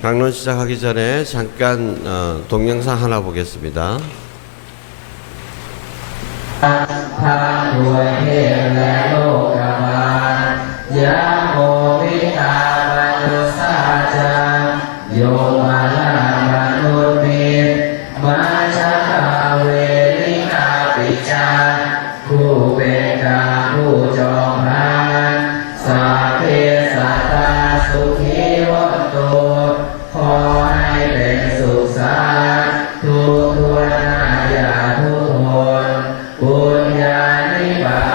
강론 시작하기 전에 잠깐 동영상 하나 보겠습니다. พระด้วยเทพและโลกบาลยะโมวิตามนุสาจังโยมาลามนุมิตมาชะคาเวริกาปิจาผู้เป็นกาผู้จอมพานสัพเพสัตตาสุขีวันโตขอให้เป็นสุขสันต์ทุกทวนหน้าอย่าทุกทนบุญญาณิบาต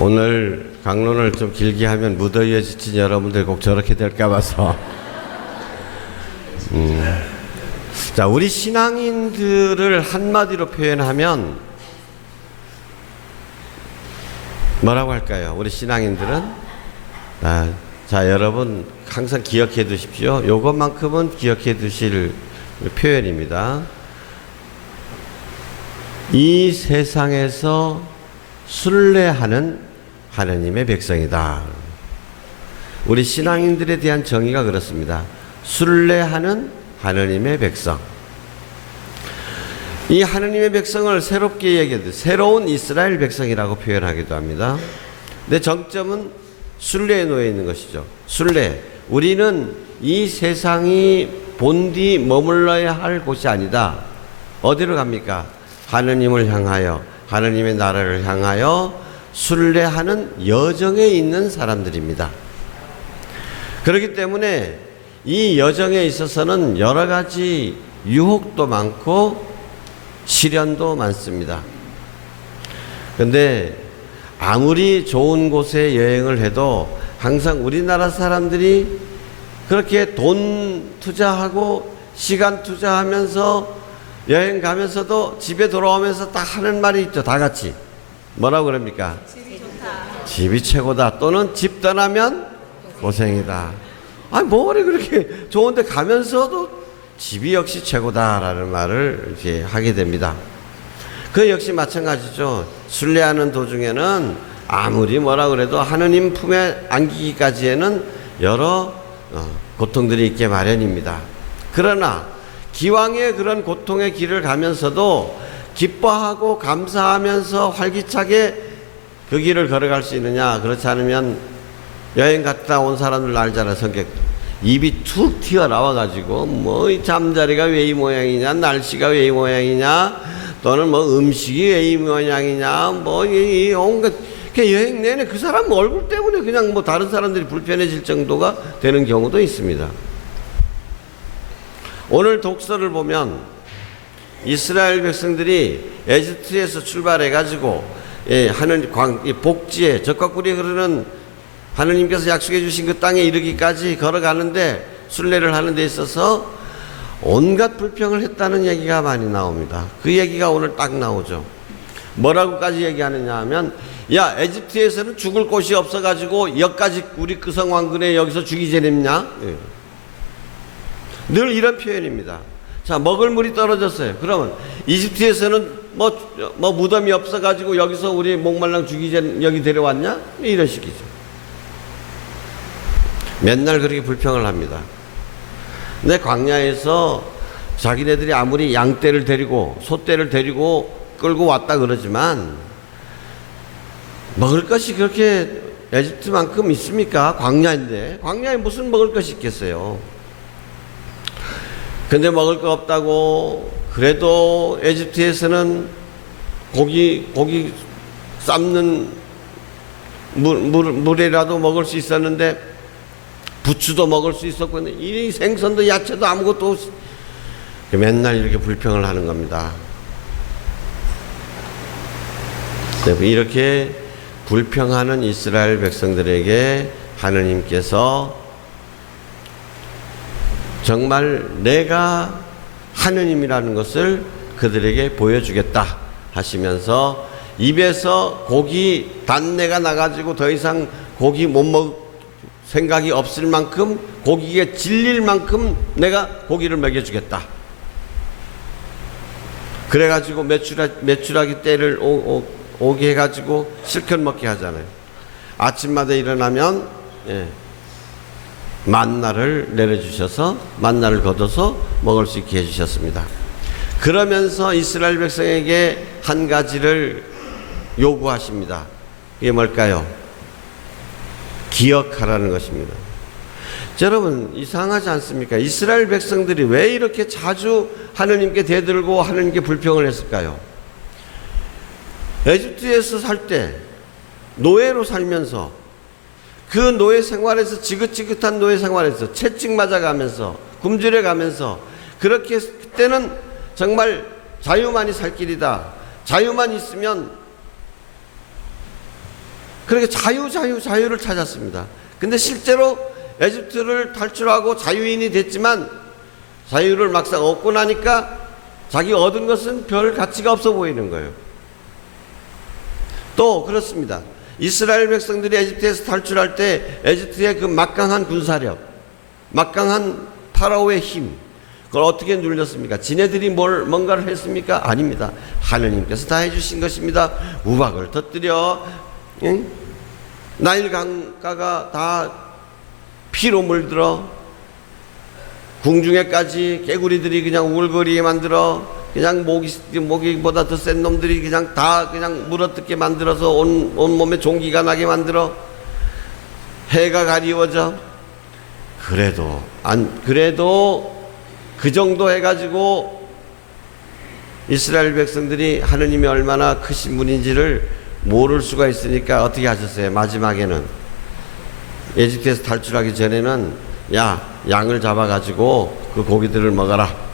오늘 강론을 좀 길게 하면 무더위에 지친 여러분들 꼭 저렇게 될까 봐서 자, 우리 신앙인들을 한마디로 표현하면 뭐라고 할까요? 우리 신앙인들은 자, 여러분 항상 기억해 두십시오. 요것만큼은 기억해 두실 표현입니다. 이 세상에서 순례하는 하느님의 백성이다. 우리 신앙인들에 대한 정의가 그렇습니다. 순례하는 하느님의 백성. 이 하느님의 백성을 새롭게 얘기해도 새로운 이스라엘 백성이라고 표현하기도 합니다. 근데 정점은 순례에 놓여 있는 것이죠. 순례. 우리는 이 세상이 본디 머물러야 할 곳이 아니다. 어디로 갑니까? 하느님을 향하여, 하느님의 나라를 향하여 순례하는 여정에 있는 사람들입니다. 그렇기 때문에 이 여정에 있어서는 여러 가지 유혹도 많고 시련도 많습니다. 그런데 아무리 좋은 곳에 여행을 해도 항상 우리나라 사람들이 그렇게 돈 투자하고 시간 투자하면서 여행 가면서도 집에 돌아오면서 다 하는 말이 있죠. 다 같이. 뭐라고 그럽니까? 집이 좋다. 집이 최고다. 또는 집 떠나면 고생이다. 아니, 뭐래 그렇게 좋은데 가면서도 집이 역시 최고다라는 말을 이렇게 하게 됩니다. 그 역시 마찬가지죠. 순례하는 도중에는 아무리 뭐라 그래도 하느님 품에 안기기까지에는 여러 고통들이 있게 마련입니다. 그러나 기왕에 그런 고통의 길을 가면서도 기뻐하고 감사하면서 활기차게 그 길을 걸어갈 수 있느냐? 그렇지 않으면 여행 갔다 온 사람들 알잖아. 성격 입이 툭 튀어나와가지고 뭐 이 잠자리가 왜 이 모양이냐, 날씨가 왜 이 모양이냐, 또는 뭐 음식이 왜 이 모양이냐, 뭐 이 온갖 여행 내내 그 사람 얼굴 때문에 그냥 뭐 다른 사람들이 불편해질 정도가 되는 경우도 있습니다. 오늘 독서를 보면 이스라엘 백성들이 에집트에서 출발해가지고 하는 복지에 적과 꿀이 흐르는 하느님께서 약속해 주신 그 땅에 이르기까지 걸어가는데 순례를 하는 데 있어서 온갖 불평을 했다는 얘기가 많이 나옵니다. 그 얘기가 오늘 딱 나오죠. 뭐라고까지 얘기하느냐 하면, 야, 에집트에서는 죽을 곳이 없어가지고 여기까지 우리 끄성 왕군에 여기서 죽이 재밌냐? 늘 이런 표현입니다. 자, 먹을 물이 떨어졌어요. 그러면 이집트에서는 뭐 무덤이 없어가지고 여기서 우리 목말랑 죽이 전 여기 데려왔냐? 이런 식이죠. 맨날 그렇게 불평을 합니다. 근데 광야에서 자기네들이 아무리 양떼를 데리고 소떼를 데리고 끌고 왔다 그러지만 먹을 것이 그렇게 에집트만큼 있습니까? 광야인데 광야에 무슨 먹을 것이 있겠어요. 근데 먹을 거 없다고 그래도 에집트에서는 고기 삶는 물이라도 먹을 수 있었는데 부추도 먹을 수 있었고 이 생선도 야채도 아무것도 없이 맨날 이렇게 불평을 하는 겁니다. 이렇게 불평하는 이스라엘 백성들에게 하느님께서 정말 내가 하느님이라는 것을 그들에게 보여주겠다 하시면서 입에서 고기 단내가 나가지고 더 이상 고기 못 먹을 생각이 없을 만큼 고기에 질릴 만큼 내가 고기를 먹여주겠다. 그래가지고 메추라기 떼를 오게 해가지고 실컷 먹게 하잖아요. 아침마다 일어나면 만나를 내려주셔서 만나를 걷어서 먹을 수 있게 해주셨습니다. 그러면서 이스라엘 백성에게 한 가지를 요구하십니다. 그게 뭘까요? 기억하라는 것입니다. 여러분, 이상하지 않습니까? 이스라엘 백성들이 왜 이렇게 자주 하느님께 대들고 하느님께 불평을 했을까요? 에집트에서 살 때 노예로 살면서 그 노예 생활에서 지긋지긋한 노예 생활에서 채찍 맞아가면서 굶주려 가면서 그렇게 그때는 정말 자유만이 살 길이다. 자유만 있으면 그렇게 자유를 찾았습니다. 근데 실제로 에집트를 탈출하고 자유인이 됐지만 자유를 막상 얻고 나니까 자기 얻은 것은 별 가치가 없어 보이는 거예요. 또 그렇습니다. 이스라엘 백성들이 에집트에서 탈출할 때 에집트의 그 막강한 군사력, 막강한 파라오의 힘, 그걸 어떻게 눌렸습니까? 지네들이 뭔가를 했습니까? 아닙니다. 하느님께서 다 해주신 것입니다. 우박을 터뜨려 나일 강가가 다 피로 물들어 궁중에까지 개구리들이 그냥 우글거리게 만들어 그냥 모기보다 더 센 놈들이 그냥 다 그냥 물어뜯게 만들어서 온 몸에 종기가 나게 만들어 해가 가리워져. 그래도 그 정도 해가지고 이스라엘 백성들이 하느님이 얼마나 크신 분인지를 모를 수가 있으니까 어떻게 하셨어요? 마지막에는 에집트에서 탈출하기 전에는 양을 잡아가지고 그 고기들을 먹어라.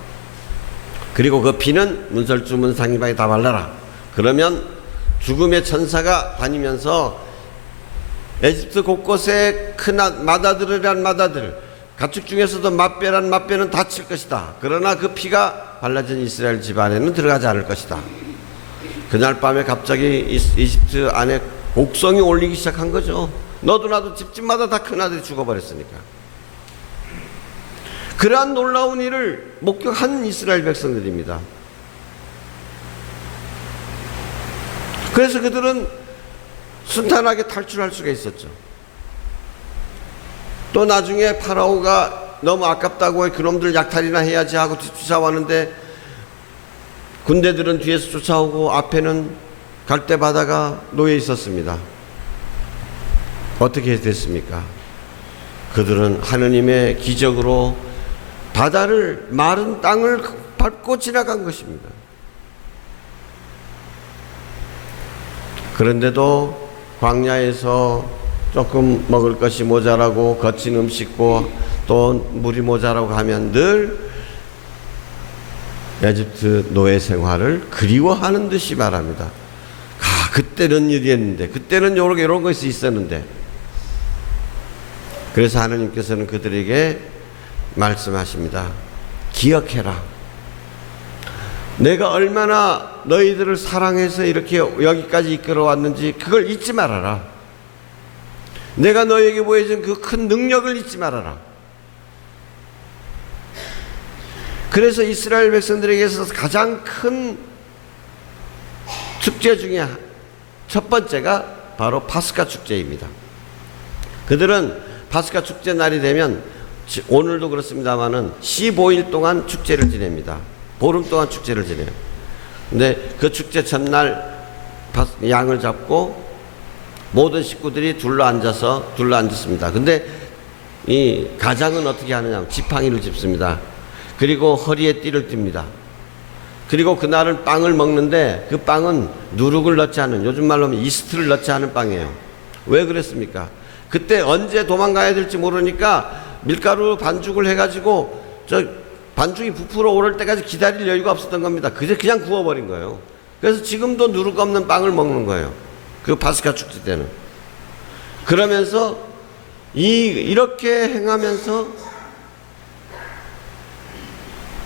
그리고 그 피는 문설주 문상이방에 다 발라라. 그러면 죽음의 천사가 다니면서 에집트 곳곳에 큰 마다들이란 마다들, 가축 중에서도 맛배란 맛배는 다칠 것이다. 그러나 그 피가 발라진 이스라엘 집안에는 들어가지 않을 것이다. 그날 밤에 갑자기 이집트 안에 곡성이 올리기 시작한 거죠. 너도 나도 집집마다 다 큰아들이 죽어버렸으니까. 그러한 놀라운 일을 목격한 이스라엘 백성들입니다. 그래서 그들은 순탄하게 탈출할 수가 있었죠. 또 나중에 파라오가 너무 아깝다고 그놈들 약탈이나 해야지 하고 뒤쫓아왔는데 군대들은 뒤에서 쫓아오고 앞에는 갈대바다가 놓여 있었습니다. 어떻게 됐습니까? 그들은 하느님의 기적으로 바다를 마른 땅을 밟고 지나간 것입니다. 그런데도 광야에서 조금 먹을 것이 모자라고 거친 음식고 또 물이 모자라고 하면 늘 에집트 노예 생활을 그리워하는 듯이 말합니다. 그때는 이랬는데, 그때는 이런 것이 있었는데. 그래서 하느님께서는 그들에게 말씀하십니다. 기억해라. 내가 얼마나 너희들을 사랑해서 이렇게 여기까지 이끌어왔는지 그걸 잊지 말아라. 내가 너희에게 보여준 그 큰 능력을 잊지 말아라. 그래서 이스라엘 백성들에게서 가장 큰 축제 중에 첫 번째가 바로 파스카 축제입니다. 그들은 파스카 축제 날이 되면 오늘도 그렇습니다만은 15일 동안 축제를 지냅니다. 보름 동안 축제를 지내요. 근데 그 축제 첫날 양을 잡고 모든 식구들이 둘러앉았습니다. 근데 이 가장은 어떻게 하느냐? 지팡이를 짚습니다. 그리고 허리에 띠를 띱니다. 그리고 그날은 빵을 먹는데 그 빵은 누룩을 넣지 않은, 요즘 말로 하면 이스트를 넣지 않은 빵이에요. 왜 그랬습니까? 그때 언제 도망가야 될지 모르니까 밀가루 반죽을 해가지고 반죽이 부풀어 오를 때까지 기다릴 여유가 없었던 겁니다. 그냥 구워버린 거예요. 그래서 지금도 누룩 없는 빵을 먹는 거예요. 그 파스카 축제 때는. 그러면서 이렇게 행하면서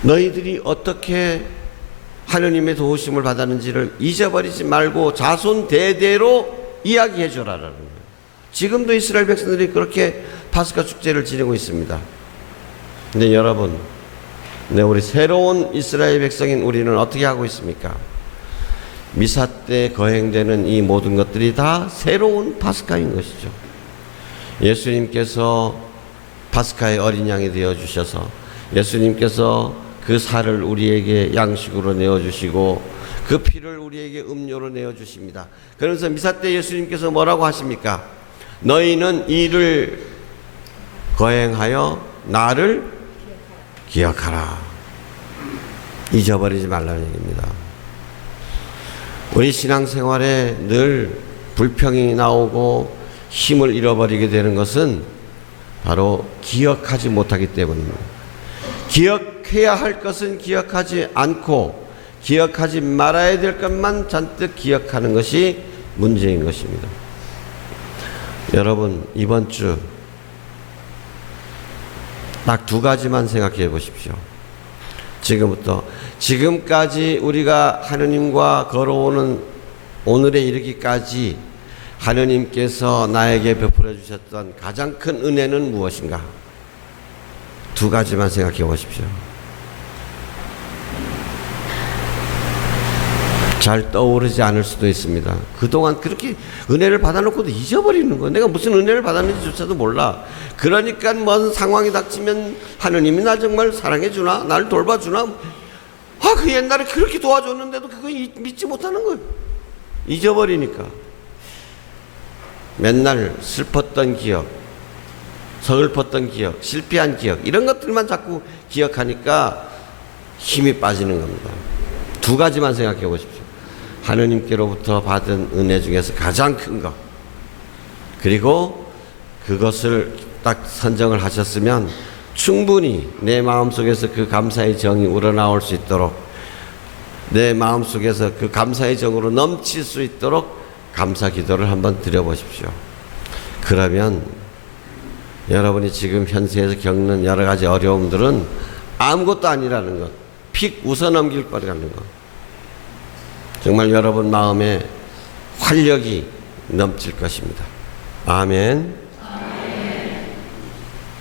너희들이 어떻게 하느님의 도우심을 받았는지를 잊어버리지 말고 자손 대대로 이야기해 줘라라는 거예요. 지금도 이스라엘 백성들이 그렇게 파스카 축제를 지내고 있습니다. 근데 여러분, 우리 새로운 이스라엘 백성인 우리는 어떻게 하고 있습니까? 미사 때 거행되는 이 모든 것들이 다 새로운 파스카인 것이죠. 예수님께서 파스카의 어린 양이 되어 주셔서 예수님께서 그 살을 우리에게 양식으로 내어 주시고 그 피를 우리에게 음료로 내어 주십니다. 그러면서 미사 때 예수님께서 뭐라고 하십니까? 너희는 이를 거행하여 나를 기억하라. 잊어버리지 말라는 얘기입니다. 우리 신앙생활에 늘 불평이 나오고 힘을 잃어버리게 되는 것은 바로 기억하지 못하기 때문입니다. 기억해야 할 것은 기억하지 않고 기억하지 말아야 될 것만 잔뜩 기억하는 것이 문제인 것입니다. 여러분, 이번 주 딱 두 가지만 생각해 보십시오. 지금부터 지금까지 우리가 하느님과 걸어오는 오늘에 이르기까지 하느님께서 나에게 베풀어 주셨던 가장 큰 은혜는 무엇인가? 두 가지만 생각해 보십시오. 잘 떠오르지 않을 수도 있습니다. 그동안 그렇게 은혜를 받아놓고도 잊어버리는 거예요. 내가 무슨 은혜를 받았는지조차도 몰라. 그러니까 뭔 상황이 닥치면 하느님이 나 정말 사랑해 주나? 나를 돌봐주나? 그 옛날에 그렇게 도와줬는데도 그거 믿지 못하는 거예요. 잊어버리니까. 맨날 슬펐던 기억, 서글펐던 기억, 실패한 기억, 이런 것들만 자꾸 기억하니까 힘이 빠지는 겁니다. 두 가지만 생각해 보십시오. 하느님께로부터 받은 은혜 중에서 가장 큰 것, 그리고 그것을 딱 선정을 하셨으면 충분히 내 마음속에서 그 감사의 정이 우러나올 수 있도록, 내 마음속에서 그 감사의 정으로 넘칠 수 있도록 감사 기도를 한번 드려보십시오. 그러면 여러분이 지금 현세에서 겪는 여러 가지 어려움들은 아무것도 아니라는 것, 픽 웃어 넘길 거라는 것, 정말 여러분 마음에 활력이 넘칠 것입니다. 아멘.